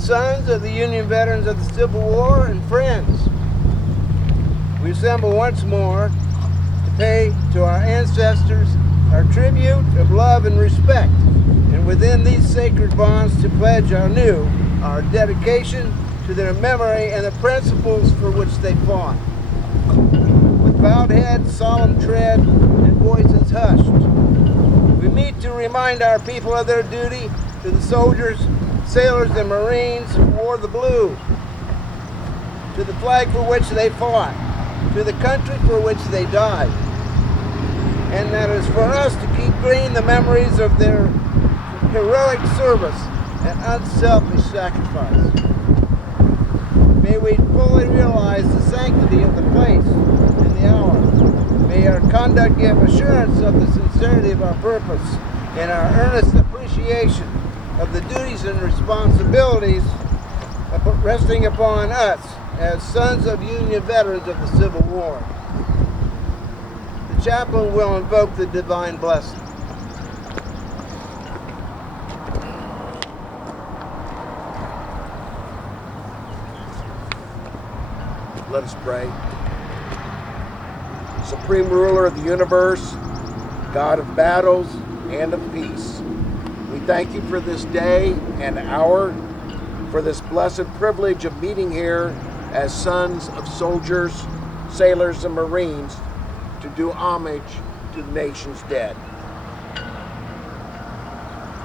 Sons of the Union veterans of the Civil War and friends, we assemble once more to pay to our ancestors our tribute of love and respect, and within these sacred bonds to pledge our dedication to their memory and the principles for which they fought. With bowed head, solemn tread, and voices hushed, we meet to remind our people of their duty to the soldiers, sailors, and Marines who wore the blue, to the flag for which they fought, to the country for which they died. And that is for us to keep green the memories of their heroic service and unselfish sacrifice. May we fully realize the sanctity of the place and the hour. May our conduct give assurance of the sincerity of our purpose and our earnest appreciation of the duties and responsibilities resting upon us as sons of Union veterans of the Civil War. The chaplain will invoke the divine blessing. Let us pray. Supreme ruler of the universe, God of battles and of peace, we thank you for this day and hour, for this blessed privilege of meeting here as sons of soldiers, sailors, and Marines to do homage to the nation's dead.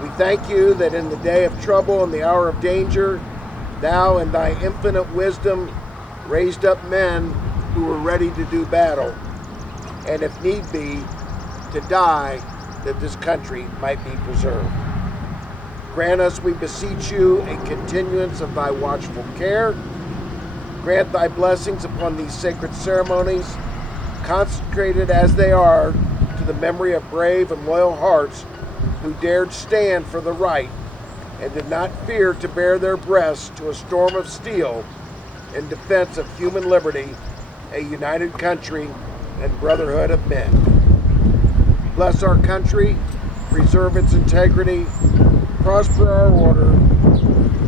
We thank you that in the day of trouble and the hour of danger, thou in thy infinite wisdom raised up men who were ready to do battle, and if need be, to die, that this country might be preserved. Grant us, we beseech you, a continuance of thy watchful care. Grant thy blessings upon these sacred ceremonies, consecrated as they are to the memory of brave and loyal hearts who dared stand for the right and did not fear to bare their breasts to a storm of steel in defense of human liberty, a united country, and brotherhood of men. Bless our country, preserve its integrity, prosper our order,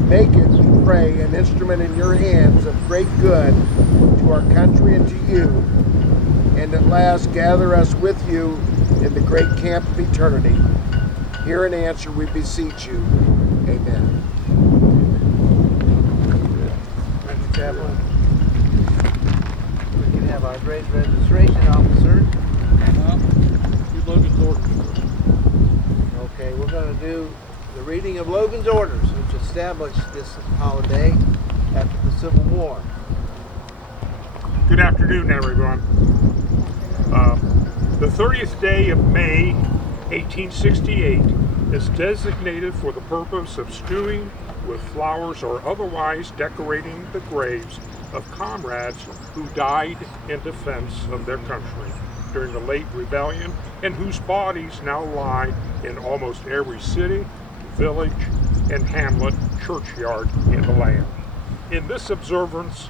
make it, we pray, an instrument in your hands of great good to our country and to you, and at last gather us with you in the great camp of eternity. Hear and answer, we beseech you. Amen. Thank you, Chaplain. We can have our great registration officer. Logan's orders. Okay, we're going to do the reading of Logan's orders, which established this holiday after the Civil War. Good afternoon, everyone. The 30th day of May, 1868, is designated for the purpose of strewing with flowers or otherwise decorating the graves of comrades who died in defense of their country during the late rebellion, and whose bodies now lie in almost every city, village, and hamlet churchyard in the land. In this observance,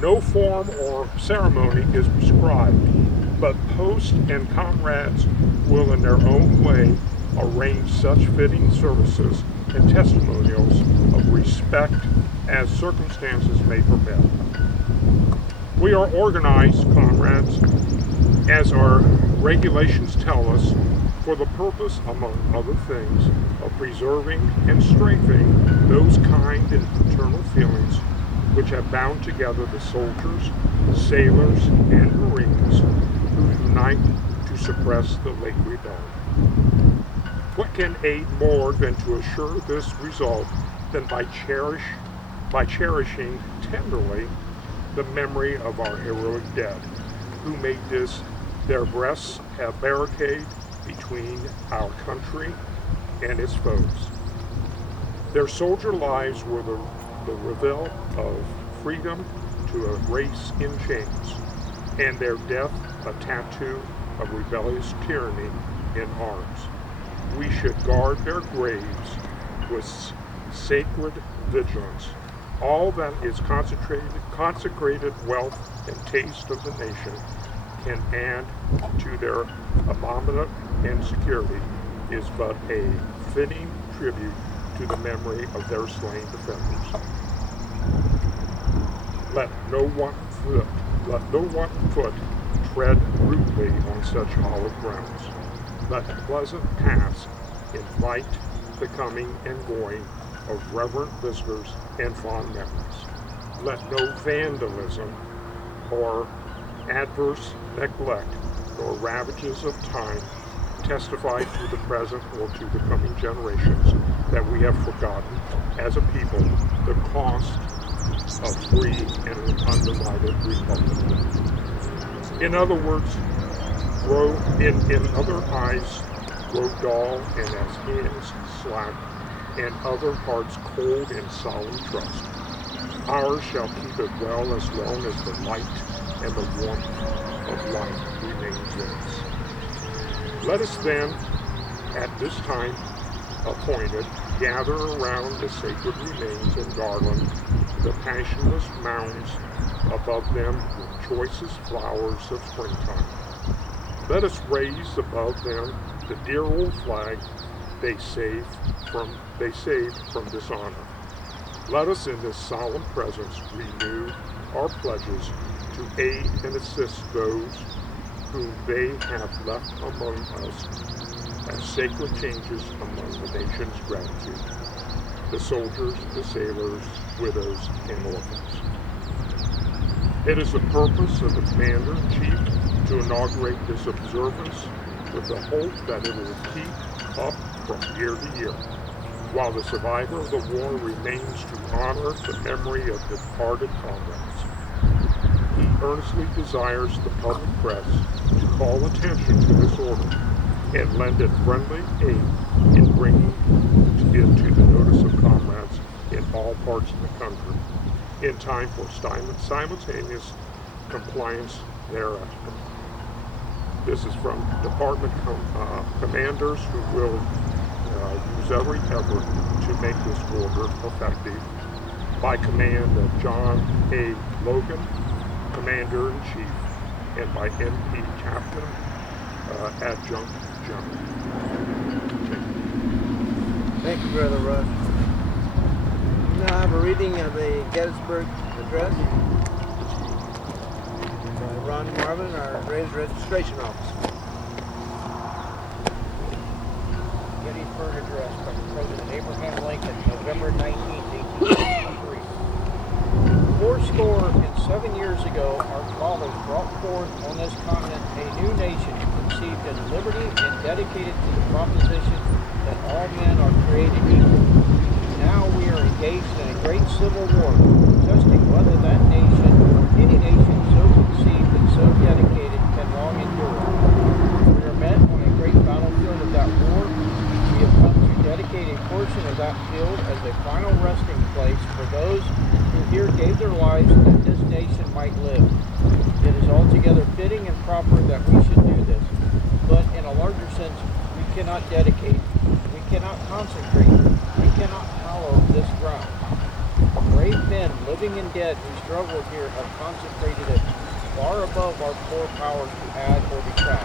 No form or ceremony is prescribed, but host and comrades will in their own way arrange such fitting services and testimonials of respect as circumstances may permit. We are organized, comrades, as our regulations tell us, for the purpose, among other things, of preserving and strengthening those kind and fraternal feelings which have bound together the soldiers, sailors, and Marines who unite to suppress the late rebellion. What can aid more than to assure this result than by cherishing tenderly the memory of our heroic dead, who made this their breasts a barricade between our country and its foes. Their soldier lives were the reveal of freedom to a race in chains, and their death a tattoo of rebellious tyranny in arms. We should guard their graves with sacred vigilance. All that is consecrated wealth and taste of the nation can add to their armament and security is but a fitting tribute to the memory of their slain defenders. Let no one foot tread rudely on such hallowed grounds. Let pleasant paths invite the coming and going of reverent visitors and fond memories. Let no vandalism or adverse neglect nor ravages of time testify to the present or to the coming generations that we have forgotten as a people the cost of free and undivided republic. In other words, in other eyes grow dull and as hands slack and other hearts cold in solemn trust. Ours shall keep it well as long as the light and the warmth of life remains in us. Let us then, at this time appointed, gather around the sacred remains and garland the passionless mounds above them with choicest flowers of springtime. Let us raise above them the dear old flag they saved from dishonor. Let us in this solemn presence renew our pledges to aid and assist those whom they have left among us as sacred changes among the nation's gratitude, the soldiers, the sailors, widows, and orphans. It is the purpose of the Commander-in-Chief to inaugurate this observance with the hope that it will keep up from year to year, while the survivor of the war remains to honor the memory of departed comrades. He earnestly desires the public press to call attention to this order and lend it friendly aid in bringing it to the notice of comrades in all parts of the country in time for simultaneous compliance thereafter. This is from department commanders who will use every effort to make this order effective by command of John A. Logan, Commander-in-Chief, and by MP Captain Adjunct General. Thank you, Brother Rush. We now have a reading of the Gettysburg Address by Ron Marvin, our registration officer. Gettysburg Address by President Abraham Lincoln, November 19, 1863. 77 years ago, our fathers brought forth on this continent a new nation conceived in liberty and dedicated to the proposition that all men are created equal. Now we are engaged in a great civil war, testing whether that nation or any nation so conceived and so dedicated can long endure. We are met on a great battlefield of that war. We have come to dedicate a portion of that field as a final resting place for those who here gave their lives that this nation might live. It is altogether fitting and proper that we should do this, but in a larger sense, we cannot dedicate, we cannot consecrate, we cannot hallow this ground. brave men, living and dead, who struggled here have consecrated it far above our poor power to add or detract.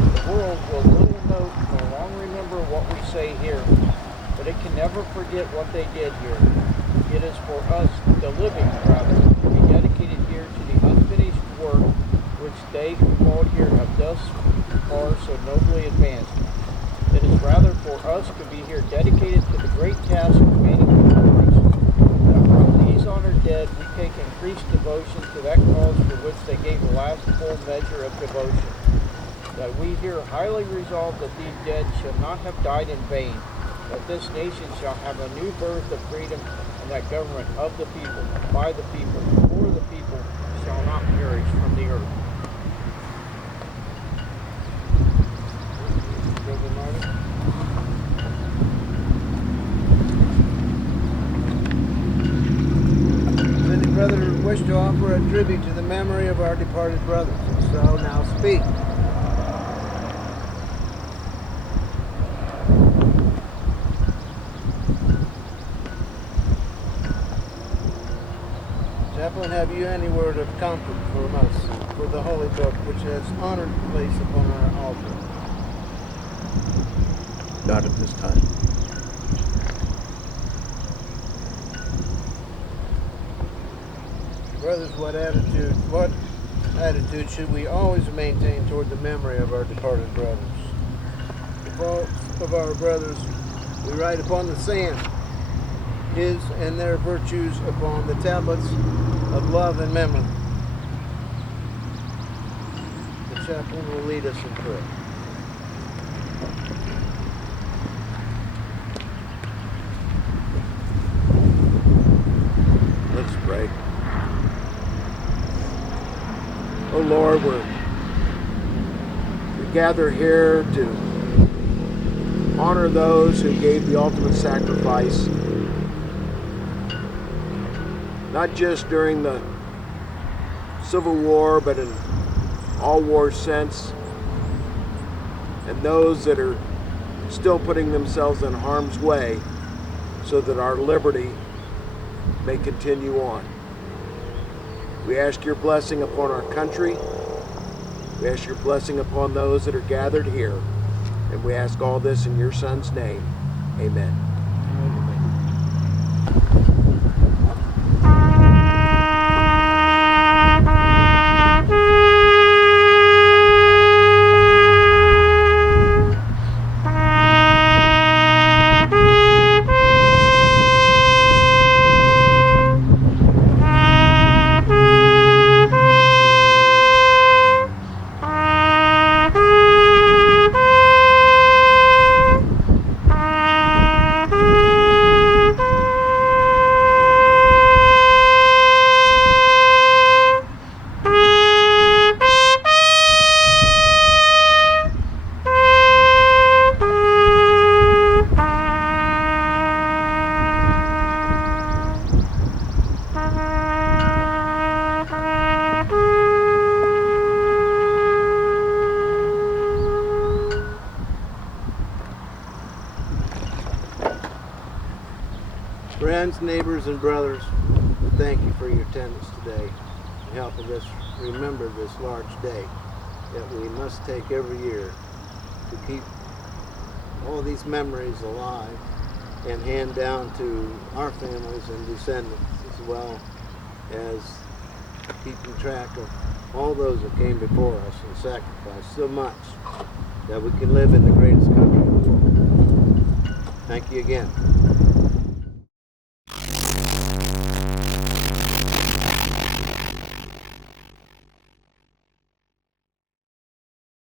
The world will little note nor long remember what we say here, but it can never forget what they did here. It is for us, the living rather, to be dedicated here to the unfinished work which they who called here have thus far so nobly advanced. It is rather for us to be here dedicated to the great task remaining before us. That from these honored dead we take increased devotion to that cause for which they gave the last full measure of devotion. That we here highly resolve that these dead shall not have died in vain, that this nation shall have a new birth of freedom, and that government of the people, by the people, for the people, shall not perish from the earth. Brother Marty? Does any brother wish to offer a tribute to the memory of our departed brothers? If so, now speak. Chaplain, have you any word of comfort from us for the Holy Book, which has honored place upon our altar? Not at this time. Brothers, what attitude should we always maintain toward the memory of our departed brothers? The faults of our brothers we write upon the sand, his and their virtues upon the tablets of love and memory. The chaplain will lead us in prayer. Let's pray. Oh Lord, we gather here to honor those who gave the ultimate sacrifice, not just during the Civil War, but in all war sense, and those that are still putting themselves in harm's way so that our liberty may continue on. We ask your blessing upon our country. We ask your blessing upon those that are gathered here. And we ask all this in your Son's name. Amen. Friends, neighbors, and brothers, we thank you for your attendance today and helping us remember this large day that we must take every year to keep all these memories alive and hand down to our families and descendants, as well as keeping track of all those that came before us and sacrificed so much that we can live in the greatest country in the world. Thank you again.